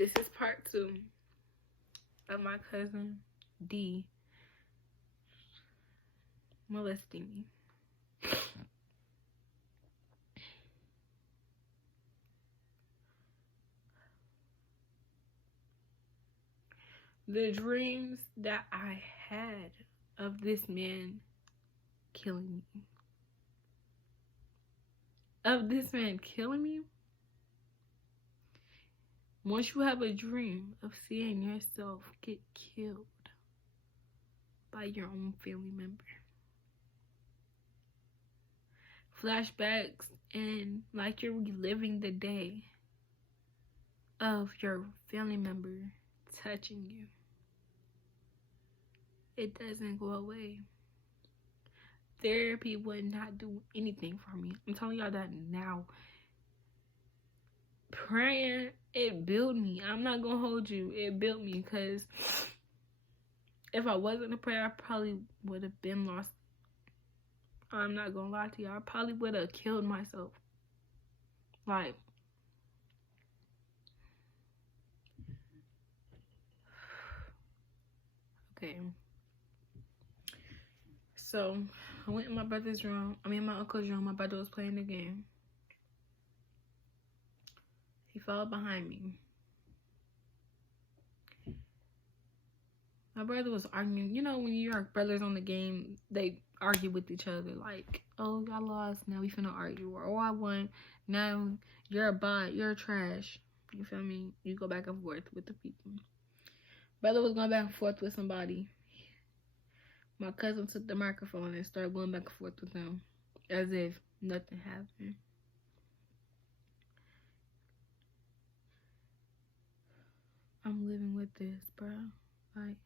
This is part 2 of my cousin D molesting me. The dreams that I had of this man killing me. Once you have a dream of seeing yourself get killed by your own family member, flashbacks and like you're reliving the day of your family member touching you, it doesn't go away. Therapy would not do anything for me. I'm telling y'all that now. Praying, it built me. I'm not gonna hold you. It built me, because if I wasn't a prayer, I probably would have been lost. I'm not gonna lie to y'all. I probably would have killed myself. Like, okay. So, I went in my brother's room. My uncle's room. My brother was playing the game. He fell behind me. My brother was arguing. You know, when your brothers on the game, they argue with each other. Like, oh, I lost, now we finna argue. Or, oh, I won, now you're a bot, you're trash. You feel me? You go back and forth with the people. Brother was going back and forth with somebody. My cousin took the microphone and started going back and forth with them as if nothing happened. I'm living with this, bro. Like,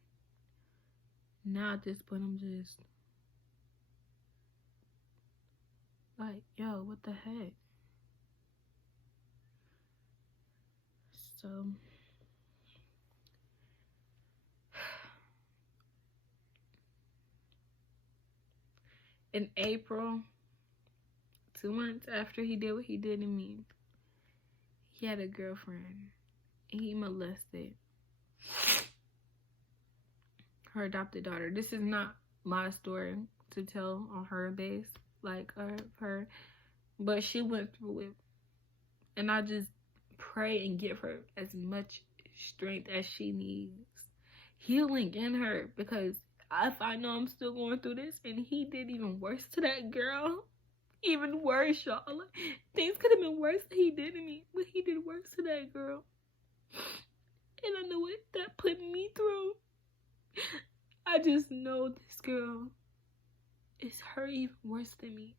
now at this point, I'm just like, yo, what the heck? So, in April, 2 months after he did what he did to me, he had a girlfriend. And he molested her adopted daughter. This is not my story to tell on her base, like her, but she went through it. And I just pray and give her as much strength as she needs, healing in her, because if I know I'm still going through this, and he did even worse to that girl. Even worse, y'all. Like, things could have been worse than he did to me, but he did worse to that girl. And I know what that put me through. I just know this girl is hurt even worse than me.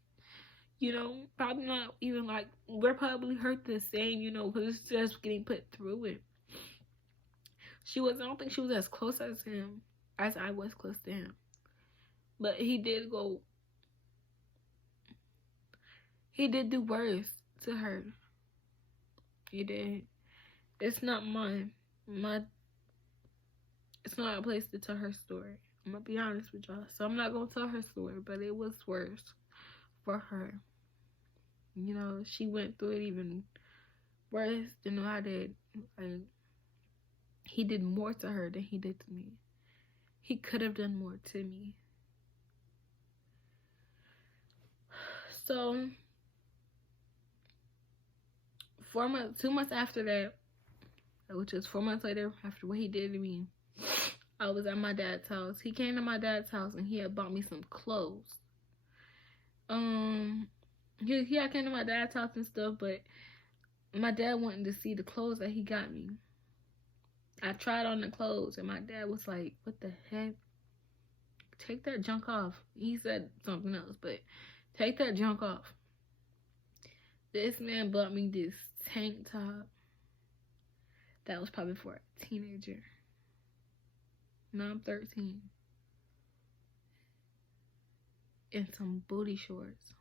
You know, probably not even like, we're probably hurt the same, you know, because it's just getting put through it. I don't think she was as close as him, as I was close to him. But he did do worse to her. He did. It's not mine. It's not a place to tell her story. I'm gonna be honest with y'all. So I'm not gonna tell her story, but it was worse for her. You know, she went through it even worse than I did. Like, he did more to her than he did to me. He could have done more to me. So 2 months after that, which is 4 months later after what he did to me, I was at my dad's house. He came to my dad's house and he had bought me some clothes. He had came to my dad's house and stuff, but my dad wanted to see the clothes that he got me. I tried on the clothes and my dad was like, what the heck? Take that junk off. He said something else, but take that junk off. This man bought me this tank top that was probably for a teenager. Now I'm 13. And some booty shorts.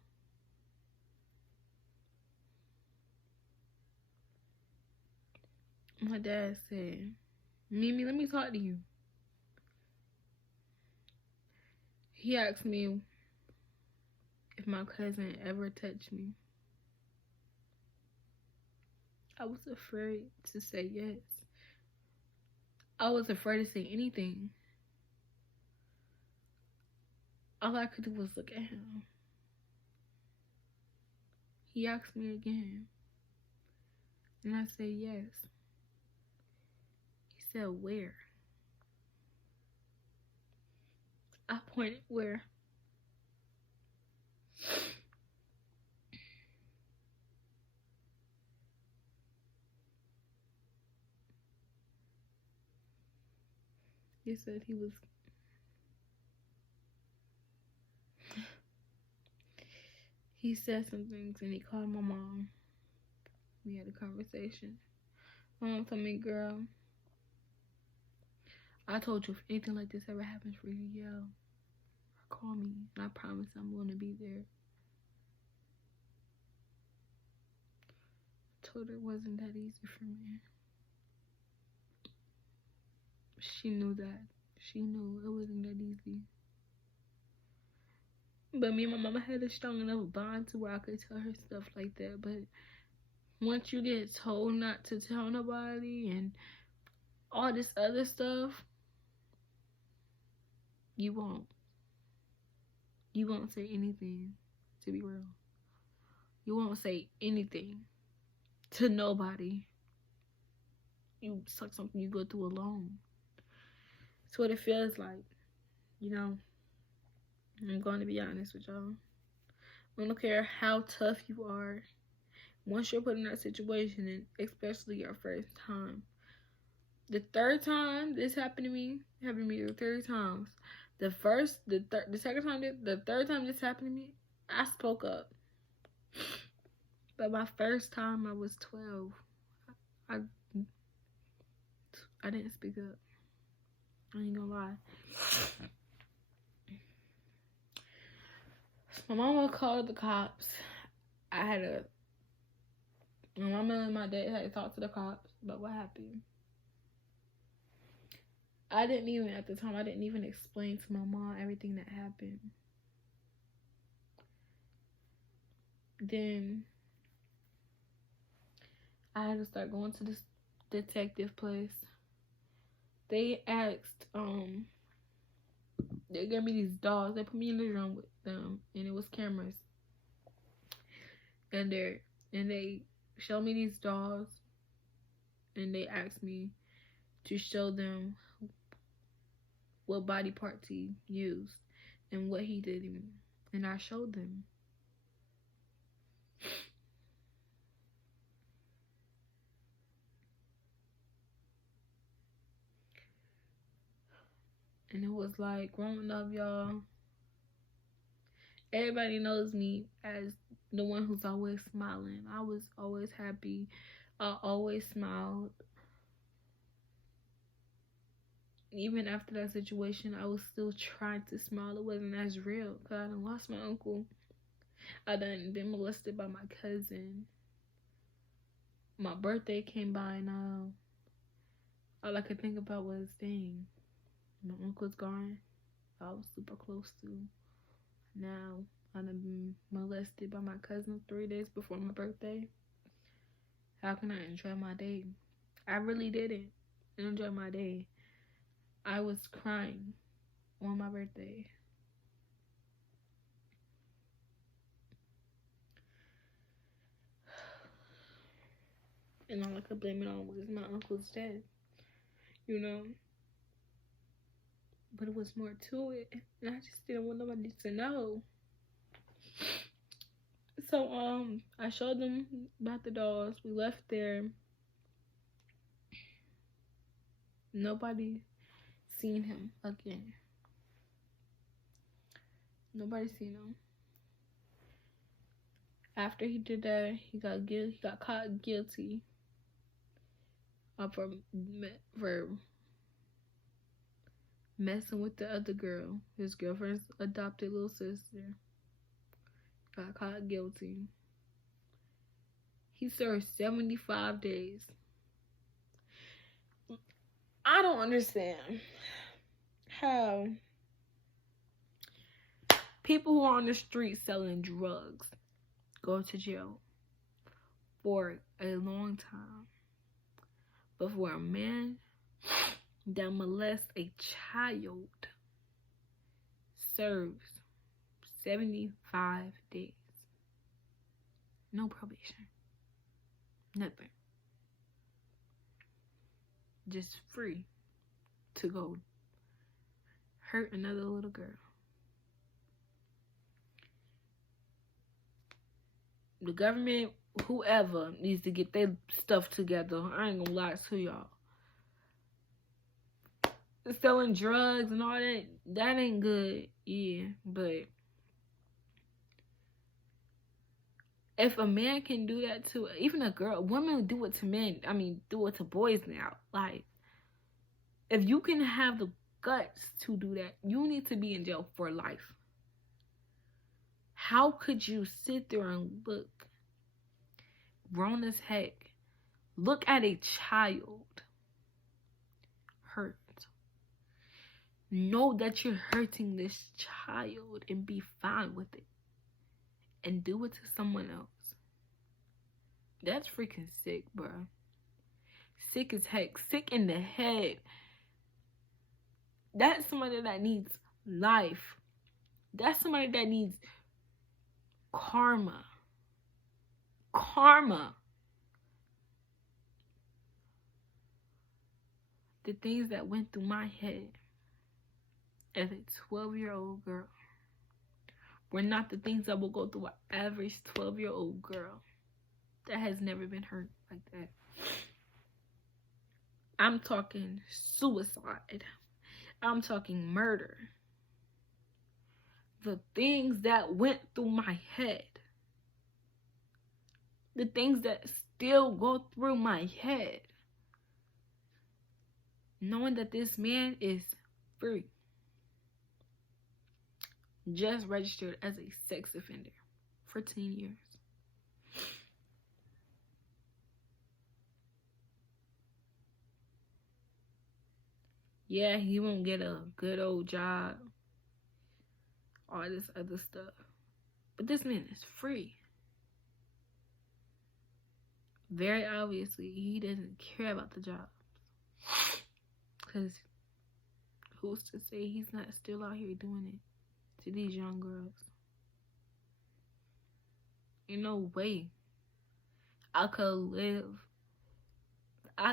My dad said, Mimi, let me talk to you. He asked me if my cousin ever touched me. I was afraid to say yes, I was afraid to say anything. All I could do was look at him. He asked me again. And I said yes. He said, where? I pointed where. He said he said some things and he called my mom. We had a conversation. My mom told me, girl, I told you if anything like this ever happens for you, yell or call me. And I promise I'm going to be there. I told her it wasn't that easy for me. She knew that. She knew it wasn't that easy. But me and my mama had a strong enough bond to where I could tell her stuff like that. But once you get told not to tell nobody and all this other stuff, you won't say anything, to be real. You won't say anything to nobody. You suck something you go through alone. It's what it feels like, you know. I'm going to be honest with y'all. I don't care how tough you are. Once you're put in that situation, and especially your first time. The third time this happened to me, it happened to me 3 times. The third time this happened to me, I spoke up. But my first time, I was 12. I didn't speak up. I ain't gonna lie. My mama called the cops. My mama and my dad had to talk to the cops about what happened. At the time, I didn't even explain to my mom everything that happened. Then I had to start going to this detective place. They asked, they gave me these dolls. They put me in the room with them, and it was cameras. And they showed me these dolls, and they asked me to show them what body parts he used and what he did to me. And I showed them. And it was like, growing up, y'all, everybody knows me as the one who's always smiling. I was always happy. I always smiled. Even after that situation, I was still trying to smile. It wasn't as real because I done lost my uncle. I done been molested by my cousin. My birthday came by now. All I could think about was, dang, my uncle's gone. I was super close to. Now I done been molested by my cousin 3 days before my birthday. How can I enjoy my day? I really didn't enjoy my day. I was crying on my birthday. And all I could blame it on was my uncle's death, you know. But it was more to it, and I just didn't want nobody to know. So I showed them about the dolls. We left there. Nobody seen him again. Nobody seen him. After he did that, he got caught guilty for messing with the other girl, his girlfriend's adopted little sister. Got caught guilty. He served 75 days. I don't understand how people who are on the street selling drugs go to jail for a long time. But for a man that molests a child serves 75 days. No probation. Nothing. Just free to go hurt another little girl. The government, whoever, needs to get their stuff together. I ain't gonna lie to y'all. Selling drugs and all that ain't good. Yeah, but if a man can do that to even a girl, women do it to men. I mean, do it to boys now. Like, if you can have the guts to do that, you need to be in jail for life. How could you sit there and look grown as heck, look at a child hurt, know that you're hurting this child and be fine with it, and do it to someone else? That's freaking sick, bro. Sick as heck. Sick in the head. That's somebody that needs life. That's somebody that needs karma. Karma. The things that went through my head as a 12-year-old girl were not the things that will go through an average 12-year-old girl that has never been hurt like that. I'm talking suicide. I'm talking murder. The things that went through my head. The things that still go through my head. Knowing that this man is free. Just registered as a sex offender for 10 years. Yeah, he won't get a good old job. All this other stuff. But this man is free. Very obviously, he doesn't care about the job. Because who's to say he's not still out here doing it to these young girls? Ain't no way I could live.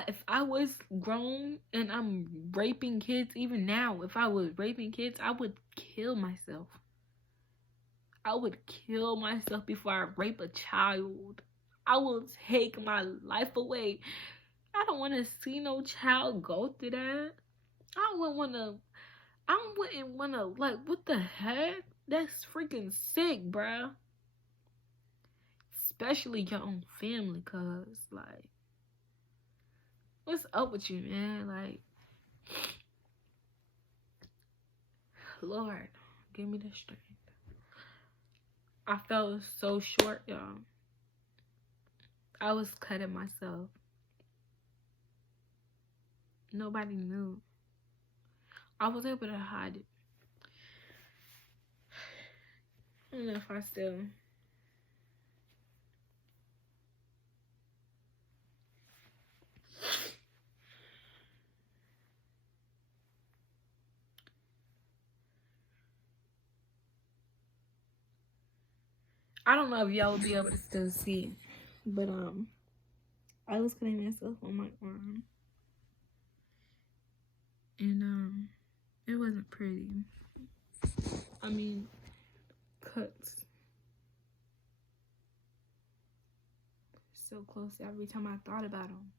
If I was grown and I'm raping kids, even now, if I was raping kids, I would kill myself. I would kill myself before I rape a child. I will take my life away. I don't want to see no child go through that. I wouldn't want to, like, what the heck? That's freaking sick, bruh. Especially your own family, cuz, like, what's up with you, man? Like, Lord, give me the strength. I felt so short, y'all. I was cutting myself. Nobody knew. I was able to hide it. I don't know if I still... I don't know if y'all will be able to still see it, but I was cutting myself on my arm, and it wasn't pretty. I mean, cuts so close. Every time I thought about them,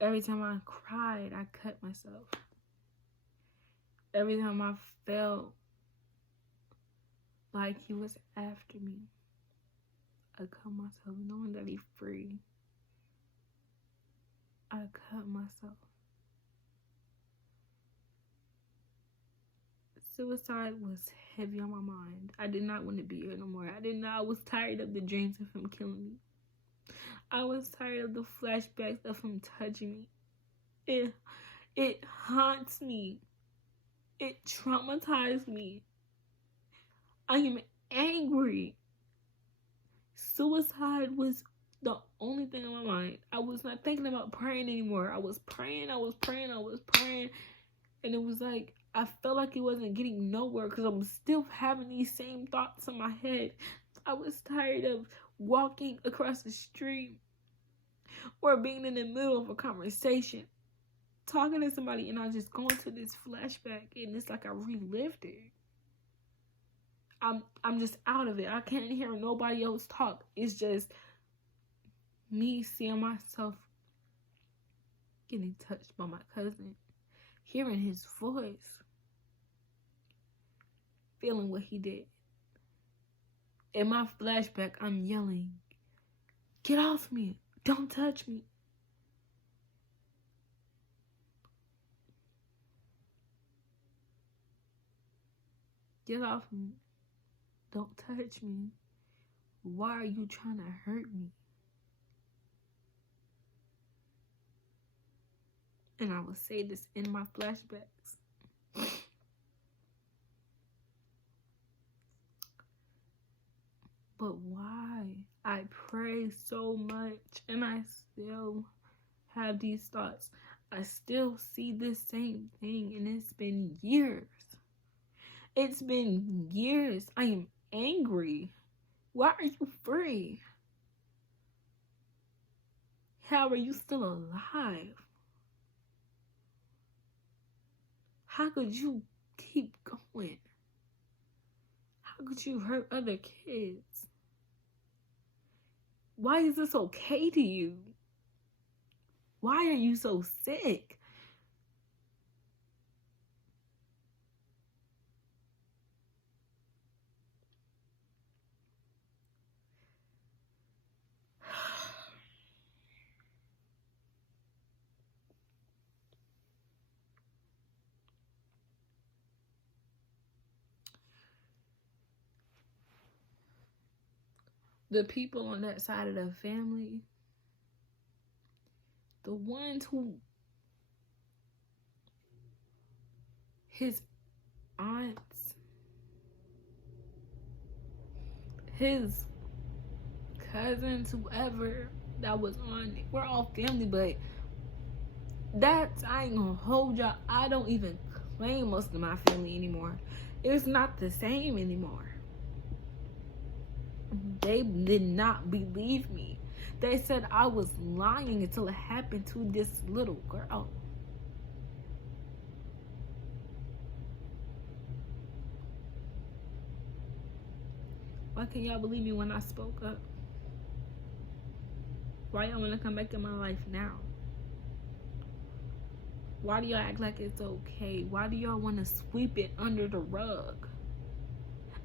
every time I cried, I cut myself. Every time I felt like he was after me, I cut myself, knowing that he's free. I cut myself. Suicide was heavy on my mind. I did not want to be here no more. I was tired of the dreams of him killing me. I was tired of the flashbacks of him touching me. It haunts me. It traumatized me. I am angry. Suicide was The only thing in my mind, I was not thinking about praying anymore. I was praying. And it was like, I felt like it wasn't getting nowhere because I'm still having these same thoughts in my head. I was tired of walking across the street or being in the middle of a conversation, talking to somebody, and I just go into this flashback, and it's like I relived it. I'm just out of it. I can't hear nobody else talk. It's just me seeing myself getting touched by my cousin, hearing his voice, feeling what he did. In my flashback, I'm yelling, "Get off me! Don't touch me!" Get off me. Don't touch me. Why are you trying to hurt me? And I will say this in my flashbacks. But why? I pray so much and I still have these thoughts. I still see this same thing, and it's been years. It's been years. I am angry. Why are you free? How are you still alive? How could you keep going? How could you hurt other kids? Why is this okay to you? Why are you so sick? The people on that side of the family, the ones who, his aunts, his cousins, whoever that was on it, we're all family, but that's, I ain't gonna hold y'all, I don't even claim most of my family anymore. It's not the same anymore. They did not believe me. They said I was lying until it happened to this little girl. Why can't y'all believe me when I spoke up? Why y'all want to come back in my life now? Why do y'all act like it's okay? Why do y'all want to sweep it under the rug?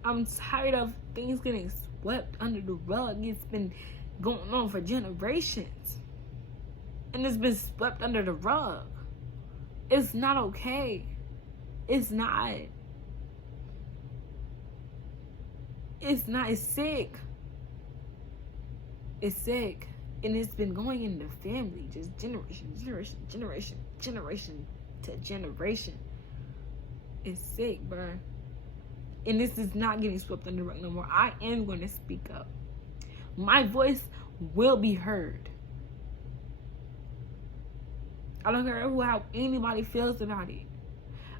I'm tired of things getting swept under the rug. It's been going on for generations. And it's been swept under the rug. It's not okay. It's not. It's not. It's sick. It's sick. And it's been going in the family, just generation to generation. It's sick, bro. And this is not getting swept under the rug no more. I am going to speak up. My voice will be heard. I don't care how anybody feels about it.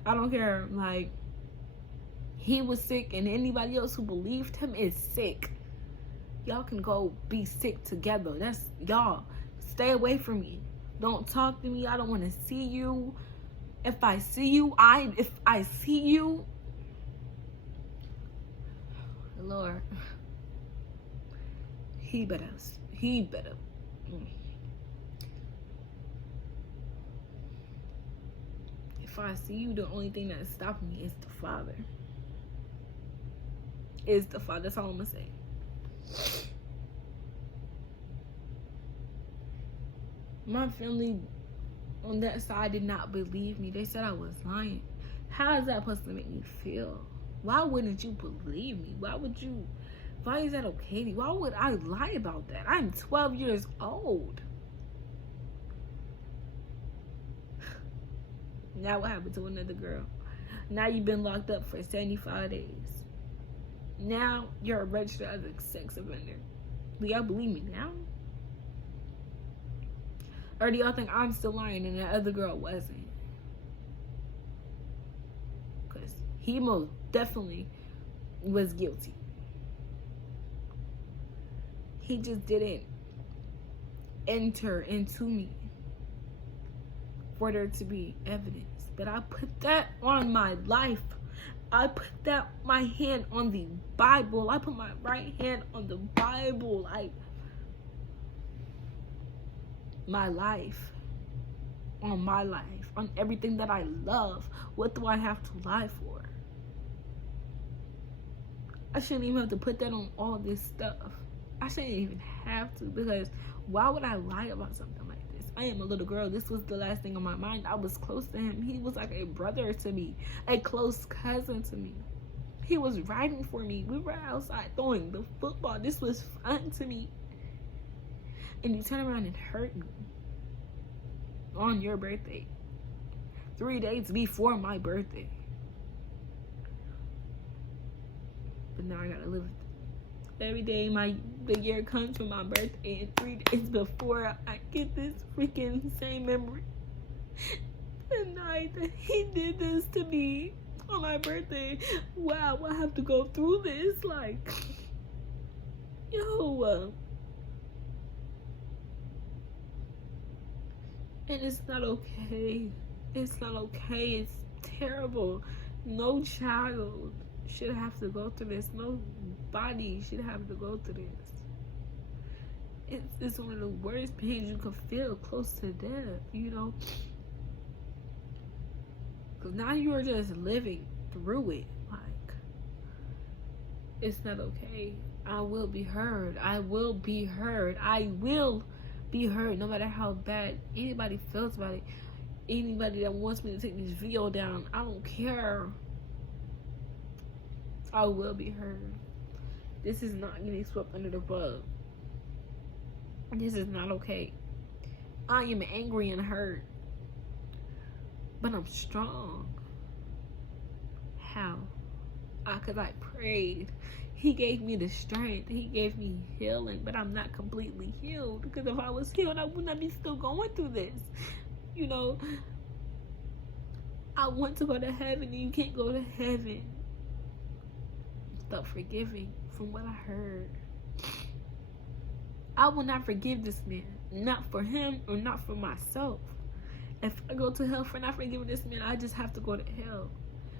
I don't care, like, he was sick and anybody else who believed him is sick. Y'all can go be sick together. That's y'all. Stay away from me. Don't talk to me. I don't want to see you. If I see you, Lord, he better. If I see you, the only thing that's stopping me is the Father. That's all I'm gonna say. My family on that side did not believe me. They said I was lying. How is that supposed to make me feel? Why wouldn't you believe me? Why is that okay? Why would I lie about that? I'm 12 years old. Now what happened to another girl? Now you've been locked up for 75 days. Now you're registered as a sex offender. Do y'all believe me now? Or do y'all think I'm still lying and that other girl wasn't? Because he most definitely was guilty. He just didn't enter into me for there to be evidence. But I put that on my life. I put my hand on the Bible. I put my right hand on the Bible. My life. On my life. On everything that I love. What do I have to lie for? I shouldn't even have to put that on all this stuff. I shouldn't even have to, because why would I lie about something like this? I am a little girl. This was the last thing on my mind. I was close to him. He was like a brother to me, a close cousin to me. He was riding for me. We were outside throwing the football. This was fun to me. And you turn around and hurt me on your birthday, 3 days before my birthday. But now I gotta live with it. Every day the year comes for my birthday, and 3 days before I get this freaking same memory. The night that he did this to me on my birthday. Wow, I have to go through this. Like, yo. And it's not okay. It's not okay. It's terrible. No child should have to go through this. Nobody should have to go through this. It's one of the worst pains you could feel, close to death, you know? Because now you're just living through it. Like, it's not okay. I will be heard. I will be heard. I will be heard, no matter how bad anybody feels about it. Anybody that wants me to take this video down, I don't care. I will be heard. This is not getting swept under the rug. This is not okay. I am angry and hurt, but I'm strong. How? Because I prayed. He gave me the strength. He gave me healing, but I'm not completely healed. Because if I was healed, I would not be still going through this. You know, I want to go to heaven, and you can't go to heaven without forgiving, from what I heard. I will not forgive this man. Not for him or not for myself. If I go to hell for not forgiving this man, I just have to go to hell.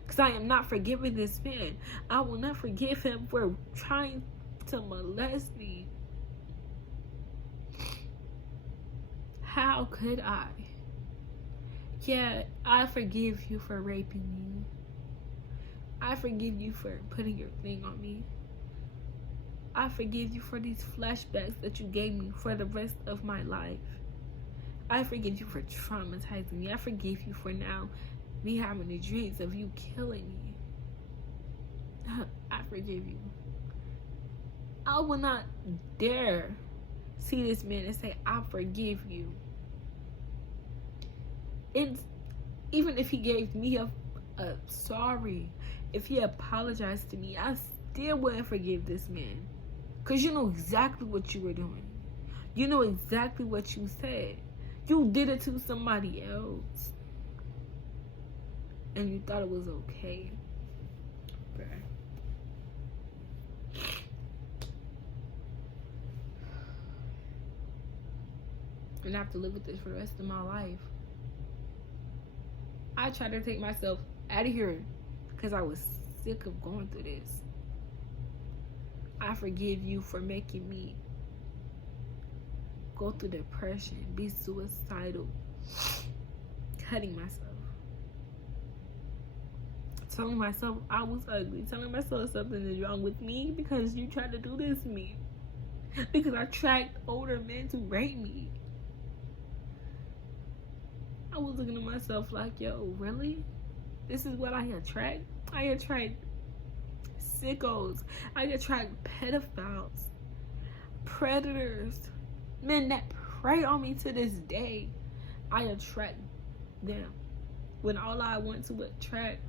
Because I am not forgiving this man. I will not forgive him for trying to molest me. How could I? Yeah, I forgive you for raping me. I forgive you for putting your thing on me. I forgive you for these flashbacks that you gave me for the rest of my life. I forgive you for traumatizing me. I forgive you for now me having the dreams of you killing me. I forgive you. I will not dare see this man and say, I forgive you. And even if he gave me a sorry, if he apologized to me, I still wouldn't forgive this man. Because you know exactly what you were doing. You know exactly what you said. You did it to somebody else. And you thought it was okay. Bruh. And I have to live with this for the rest of my life. I tried to take myself out of here because I was sick of going through this. I forgive you for making me go through depression, be suicidal, cutting myself, telling myself I was ugly, telling myself something is wrong with me because you tried to do this to me, because I attract older men to rape me. I was looking at myself like, yo, really? This is what I attract? I attract sickos. I attract pedophiles, predators, men that prey on me to this day. I attract them when all I want to attract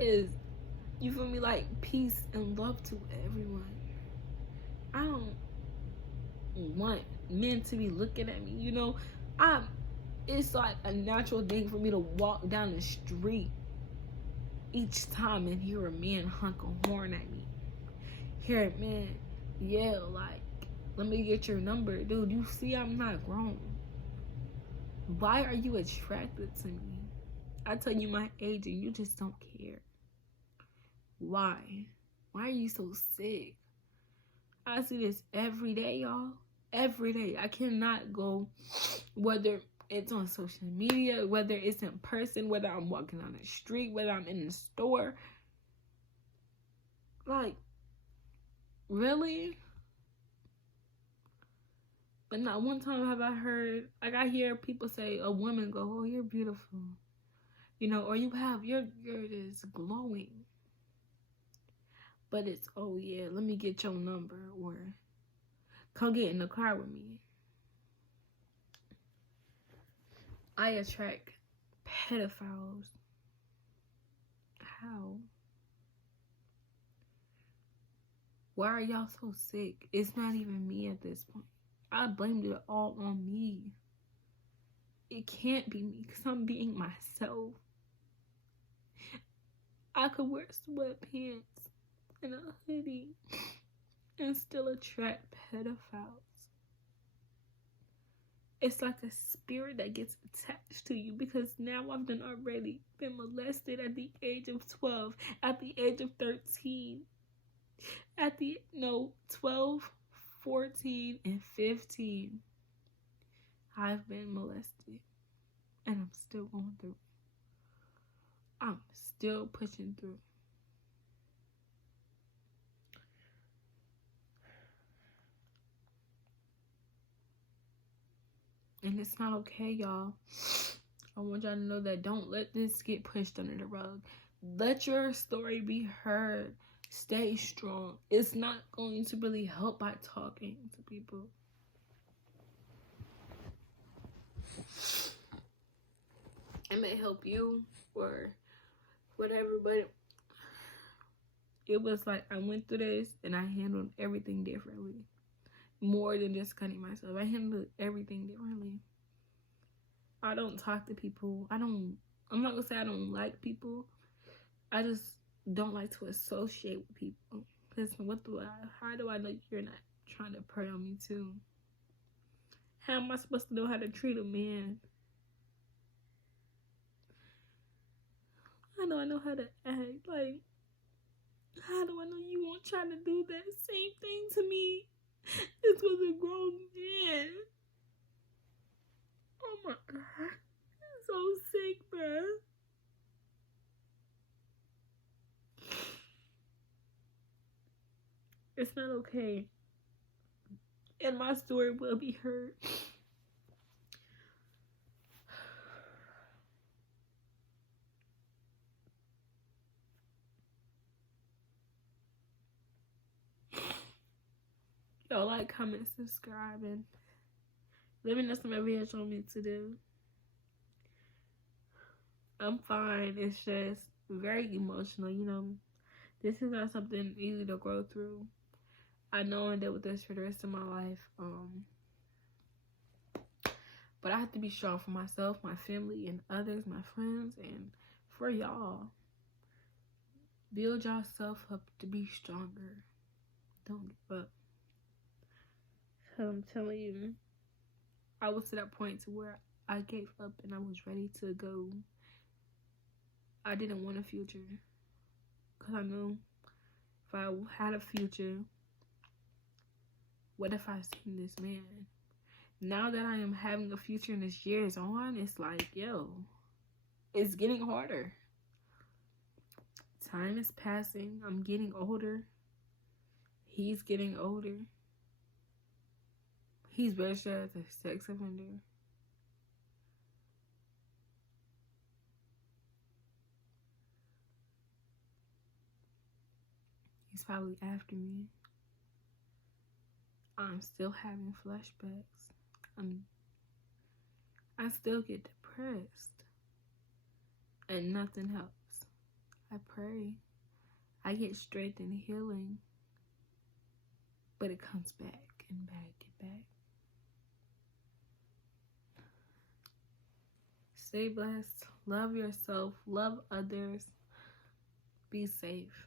is, you feel me, like peace and love to everyone. I don't want men to be looking at me. You know, it's like a natural thing for me to walk down the street each time and hear a man honk a horn at me. Hear a man yell like, let me get your number. Dude, you see I'm not grown. Why are you attracted to me? I tell you my age and you just don't care. Why? Why are you so sick? I see this every day, y'all. Every day. I cannot go, whether it's on social media, whether it's in person, whether I'm walking on the street, whether I'm in the store. Like, really? But not one time have I heard, like, I hear people say, a woman go, oh, you're beautiful. You know, or you're just glowing. But it's, oh yeah, let me get your number, or come get in the car with me. I attract pedophiles. How? Why are y'all so sick? It's not even me at this point. I blamed it all on me. It can't be me because I'm being myself. I could wear sweatpants and a hoodie and still attract pedophiles. It's like a spirit that gets attached to you, because now I've done already been molested at the age of 12, at the age of 13, 12, 14, and 15. I've been molested, and I'm still going through. I'm still pushing through. And it's not okay, y'all. I want y'all to know that. Don't let this get pushed under the rug. Let your story be heard. Stay strong. It's not going to really help by talking to people. It may help you or whatever, but it was like I went through this and I handled everything differently. More than just cutting myself. I handled everything differently. I don't talk to people. I'm not gonna say I don't like people. I just don't like to associate with people. Because how do I know you're not trying to prey on me too? How am I supposed to know how to treat a man? How do I know how to act? Like, how do I know you won't try to do that same thing to me? This was a grown man. Oh my God. I'm so sick, bruh. It's not okay. And my story will be heard. Y'all like, comment, subscribe, and let me know some videos you want me to do. I'm fine. It's just very emotional, you know. This is not something easy to grow through. I know I deal with this for the rest of my life. But I have to be strong for myself, my family, and others, my friends, and for y'all. Build yourself up to be stronger. Don't give up. I'm telling you, I was to that point to where I gave up and I was ready to go. I didn't want a future, because I knew if I had a future, what if I seen this man? Now that I am having a future and this year is on, it's like, yo, it's getting harder. Time is passing. I'm getting older. He's getting older. He's registered as a sex offender. He's probably after me. I'm still having flashbacks. I still get depressed. And nothing helps. I pray. I get strength and healing. But it comes back and back and back. Stay blessed. Love yourself. Love others. Be safe.